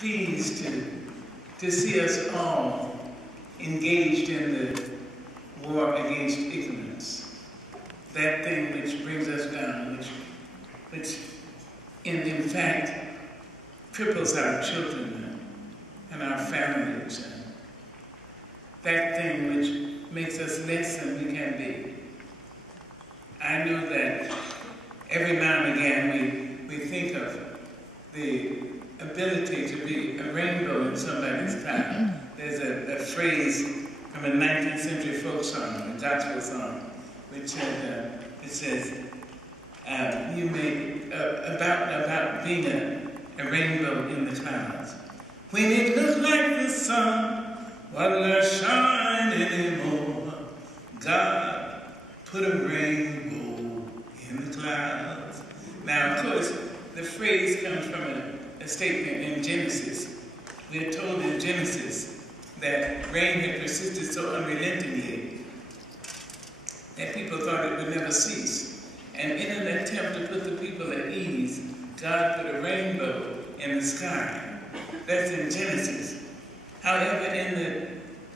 pleased to see us all engaged in the war against ignorance. That thing which brings us down, which in fact cripples our children and our families. And that thing which makes us less than we can be. I know that every now and again we think of the ability to be a rainbow in somebody's time. There's a phrase from a 19th century folk song, a gospel song, which says, about being a rainbow in the clouds. When it looked like the sun wasn't gonna shine anymore, God put a rainbow in the clouds. Now, of course, the phrase comes from a statement in Genesis. We are told in Genesis that rain had persisted so unrelentingly that people thought it would never cease. And in an attempt to put the people at ease, God put a rainbow in the sky. That's in Genesis. However, in the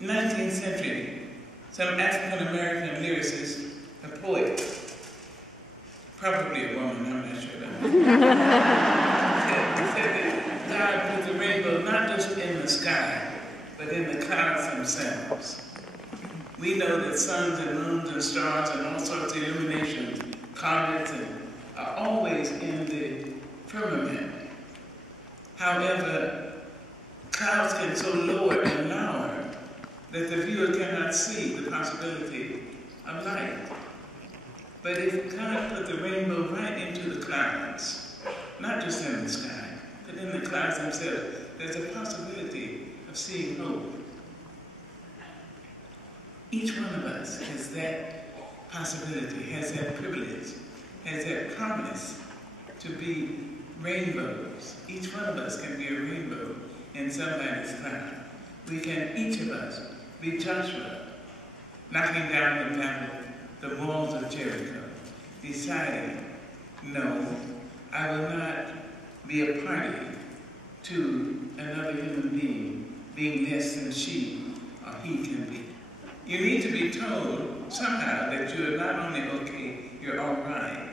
19th century, some African-American lyricist, a poet, probably a woman, I'm not sure about said that God put the rainbow not just in the sky, but in the clouds themselves. We know that suns and moons and stars and all sorts of illuminations, comets, are always in the firmament. However, clouds can so lower and lower that the viewer cannot see the possibility of light. But if God put the rainbow right into the clouds, not just in the sky, but in the clouds themselves, there's a possibility of seeing hope. Each one of us has that possibility, has that privilege, has that promise to be rainbows. Each one of us can be a rainbow in somebody's cloud. We can, each of us, be Joshua, knocking down the walls of Jericho, deciding, no, I will not be a party to another human being less than she or he can be. You need to be told somehow that you're not only okay, you're all right.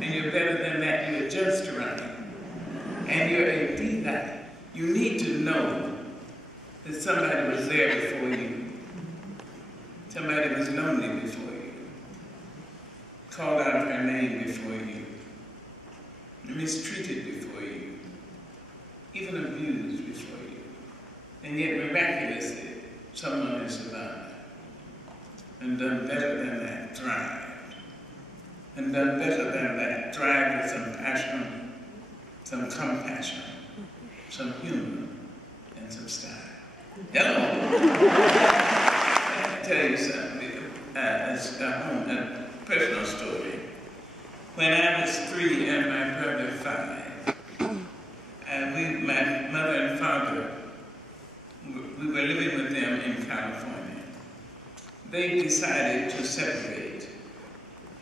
And you're better than that, you're just right. And you're a delight. You need to know that somebody was there before you. Somebody was lonely before you. Called out her name before you. Mistreated before you. Even abused before you. And yet miraculously, someone has survived. And done better than that, thrived. And done better than that, thrived with some passion, some compassion, some humor, and some style. Hello. Let me tell you something, a personal story. When I was 3 and my brother 5, my mother and father, we were living with them in California. They decided to separate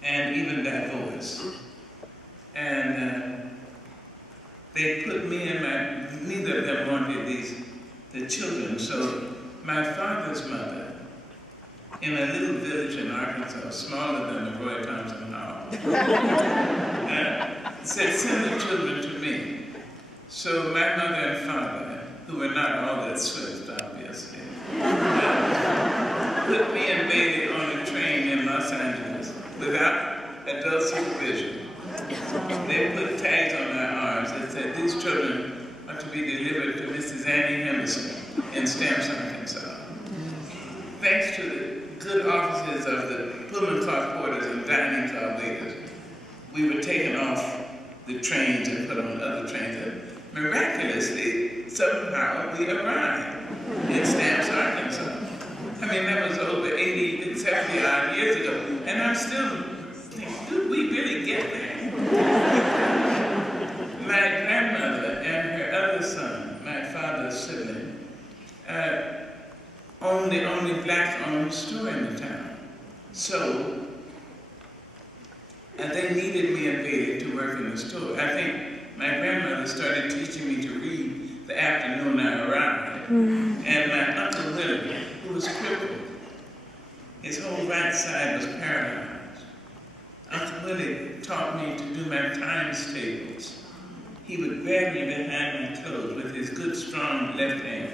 and even divorce. And they put me and neither of them wanted the children, so my father's mother, in a little village in Arkansas, smaller than the Roy Thompson Hall, said, send the children to me. So my mother and father, who were not all that swift, obviously, put me and baby on a train in Los Angeles without adult supervision. They put tags on my arms that said, these children are to be delivered to Mrs. Annie Henderson in Stamps, Arkansas. Thanks to the good offices of the Pullman car porters and dining car waiters, we were taken off the trains and put on other trains. And miraculously, somehow we arrived in Stamps, Arkansas. I mean, that was over 80, 70 odd years ago. And I'm still thinking, did we really get there? My grandmother and her other son, my father's sibling, owned the only black-owned store in the town. So, they needed me and Bailey to work in the store. I think my grandmother started teaching me to read the And my Uncle Willie, who was crippled, his whole right side was paralyzed. Uncle Willie taught me to do my times tables. He would grab me behind my clothes with his good, strong left hand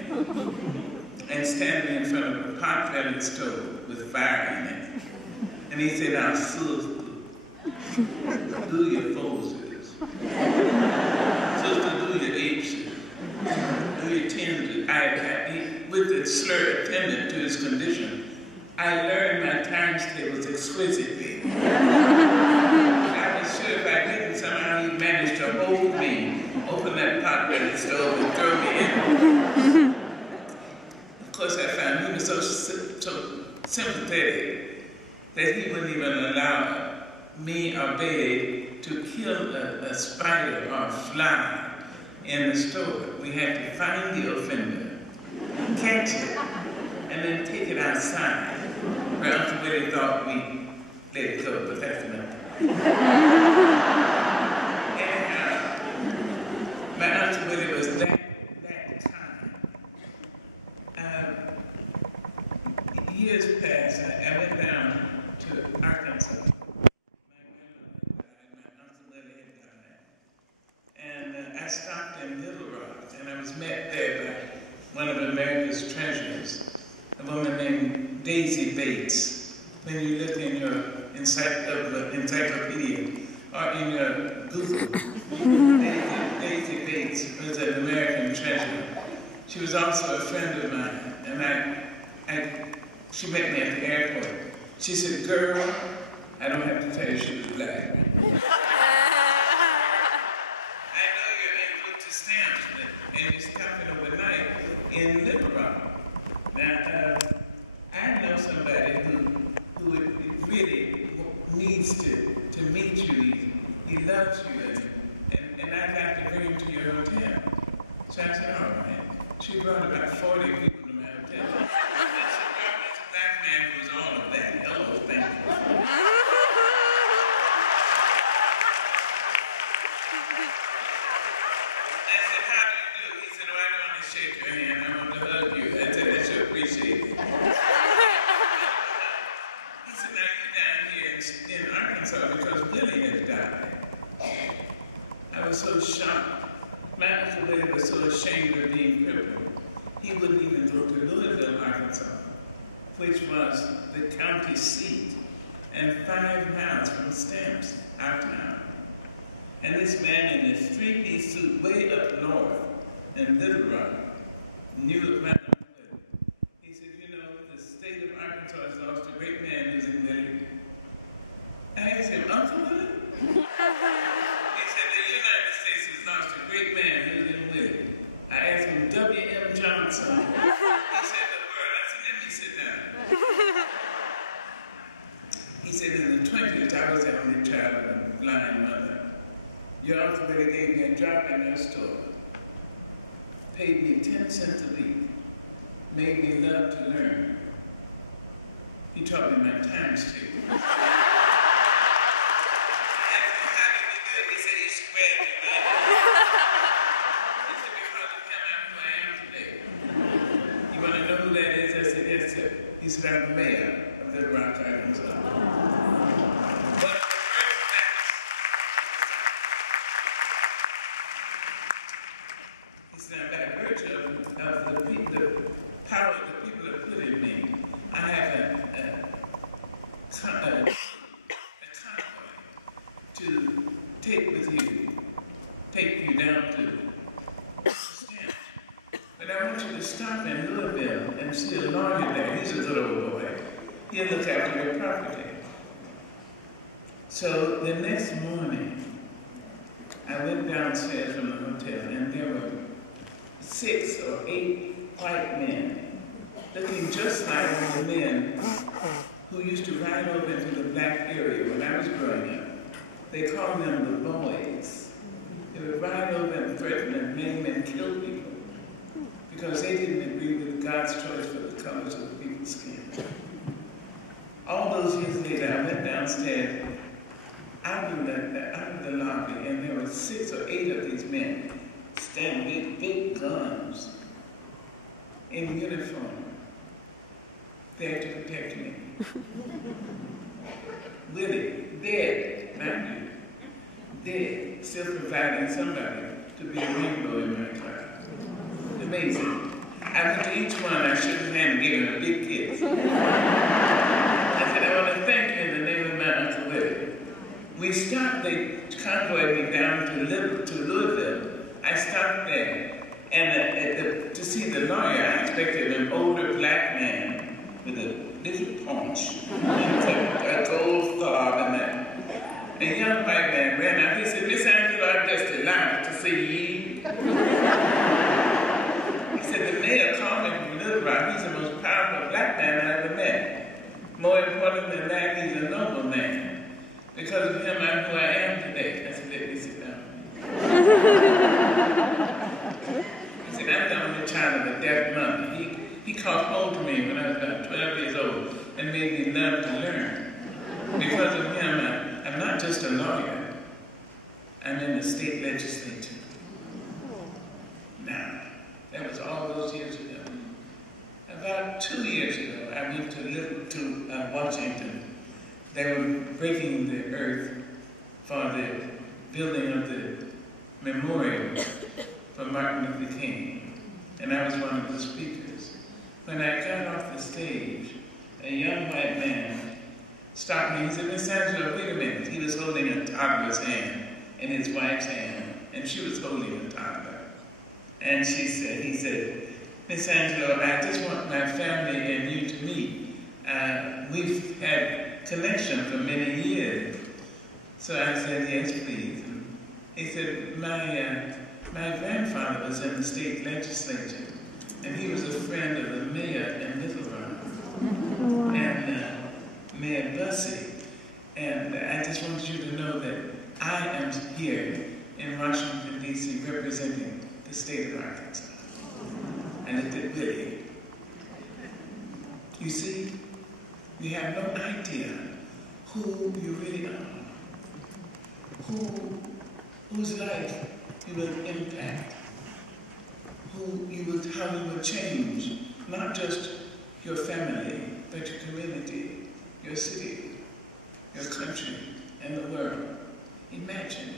and stand me in front of a pot-bellied stove with fire in it. And he said, "Now, sister, do your forces. Sister, do your apes. Do your tens." With the slur attendant to his condition, I learned my times tables exquisitely. I was sure if I didn't, somehow he'd manage to hold me, open that pot-bellied stove and throw me in. Of course, I found he was so sympathetic that he wouldn't even allow me or Babe to kill a spider or a fly in the store. We had to find the offender, catch it, and then take it outside, where Uncle Willie thought we let it go, but that's enough. Anyhow, my Uncle Willie was that kind. Years passed, I went down to Arkansas. My grandmother had died, my Uncle Willie had died. And I stopped in Little Rock, and I was met there by one of America's treasures, a woman named Daisy Bates. When you look in your encyclopedia or in your Google, Daisy Bates was an American treasure. She was also a friend of mine, and she met me at the airport. She said, "Girl," I don't have to tell you she was black. "I know you're in book to stamps, and you're stopping overnight in Little Rock. Now, I know somebody who really needs to meet you. He loves you, and I'd like to bring him to your hotel." So I said, "All right." She brought about 40 people to my hotel. And she brought this black man who was all of that. Hello, thank you. I said, "How do you do?" He said, "Oh, I don't want to shake your hand. I want to hug you." I said, "I sure appreciate it." He said, "Now you're down here in Arkansas because Willie has died." I was so shocked. My Uncle Willie was so ashamed of being crippled, he wouldn't even go to Louisville, Arkansas, which was the county seat, and 5 miles from Stamps, our town. And this man in his three-piece suit way up north in Little Rock knew of my Uncle Willie. He said, "You know, the state of Arkansas has lost a great man losing Willie." I asked him, "Uncle Willie?" He said, "The United States has lost a great man losing Willie." I asked him, "W.M. Johnson?" He said, "The world." I said, "Let me sit down." He said, "In the 20s, I was the only child of a blind mother. Your Uncle Willie gave me a job in your store, paid me 10 cents a week, made me love to learn. He taught me my times table." He said, "I'm the mayor of Little Rock, Arkansas." One of the first acts. He said, "Now, by virtue of the power the people have put in me, I have a convoy to take you down to Stamps. But I want you to stop in Louisville and see a lawyer there. He's a good old boy. He'll look after your property." So the next morning, I went downstairs from the hotel, and there were 6 or 8 white men looking just like the men who used to ride over into the black area when I was growing up. They called them the boys. They would ride over and threaten and maim and kill people because they didn't agree with God's choice for the colors of the people's skin. All those years later, I went downstairs out of the lobby, and there were 6 or 8 of these men standing with big guns. in uniform, there to protect me. Willie, dead, mind you, dead, still providing somebody to be a rainbow in my class. Amazing. I went to each one, I shook his hand and gave him a big kiss. I said, I want to thank you in the name of my Uncle Willie. We stopped, they convoyed me down to Louisville. I stopped there, and to see the lawyer, I expected an older black man with a little paunch, and a gold fob and that. A young white man ran out. He said, Miss Angelou, I'm just delighted to see you. He said, the mayor called me from Little Rock. He's the most powerful black man I ever met. More important than that, he's a noble man. Because of him, I'm who I am today. I said, let me sit down. He said, I'm the only child of a deaf mother. He caught hold of me when I was about 12 years old and made me love to learn. Because of him, I'm not just a lawyer. I'm in the state legislature. Now, that was all those years ago. About 2 years ago, I went to Washington. They were breaking the earth for the building of the memorial for Martin Luther King. And I was one of the speakers. When I got off the stage, a young white man stopped me. He said, Miss Angelou, wait a minute. He was holding a toddler's hand in his wife's hand, and she was holding a toddler. And he said, Miss Angelou, I just want my family and you to meet. We've had connection for many years. So I said, yes, please. And he said, my grandfather was in the state legislature, and he was a friend of the mayor in Little Rock, and Mayor Bussey. And I just want you to know that I am here in Washington, D.C., representing the state of Arkansas. I looked at Willie. You see, you have no idea who you really are, whose life you will impact, how you will change, not just your family, but your community, your city, your country, and the world. Imagine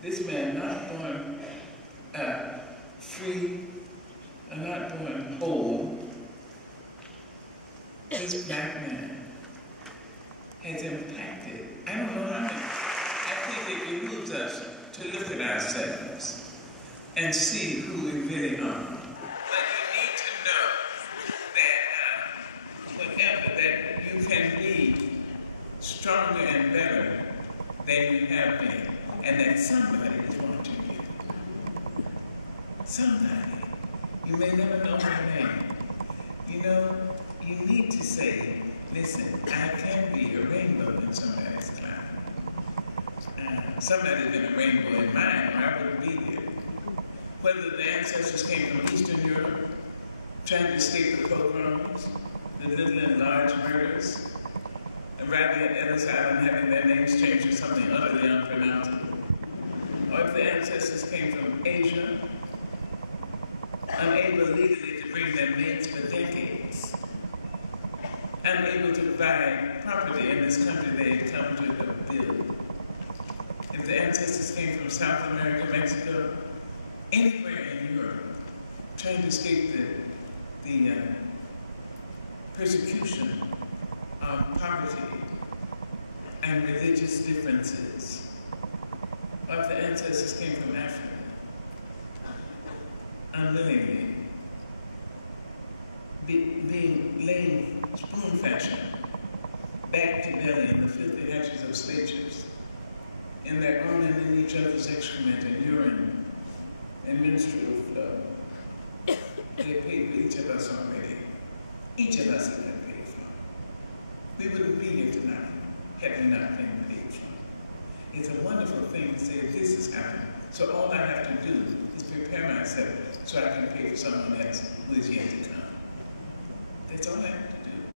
this man not born free, not born whole. This black man has impacted, I don't know how many. I think it behooves us to look at ourselves and see who we really are. But you need to know that whenever that you can be stronger and better than you have been, and that somebody is watching you. Somebody. You may never know their name. You know, you need to say, listen, I can be a rainbow in somebody's life. Somebody's been a rainbow in mine, or I wouldn't be here. Whether the ancestors came from Eastern Europe, trying to escape the pogroms, the little and large murders, arriving at Ellis Island having their names changed to something utterly unpronounceable. Or if the ancestors came from Asia, unable legally to bring their mates for decades, unable to buy property in this country they had come to build. If the ancestors came from South America, Mexico, anywhere in Europe, trying to escape the persecution of poverty and religious differences, or if the ancestors came from Africa, unwillingly, being laid spoon fashion, back to belly in the filthy hatches of slave ships, in their own and in each other's excrement and urine and menstrual flow. They have paid for each of us already. Each of us has been paid for. We wouldn't be here tonight had we not been paid for. It's a wonderful thing to say this has happened. So all I have to do is prepare myself so I can pay for someone else who is yet to come. That's all I have to do.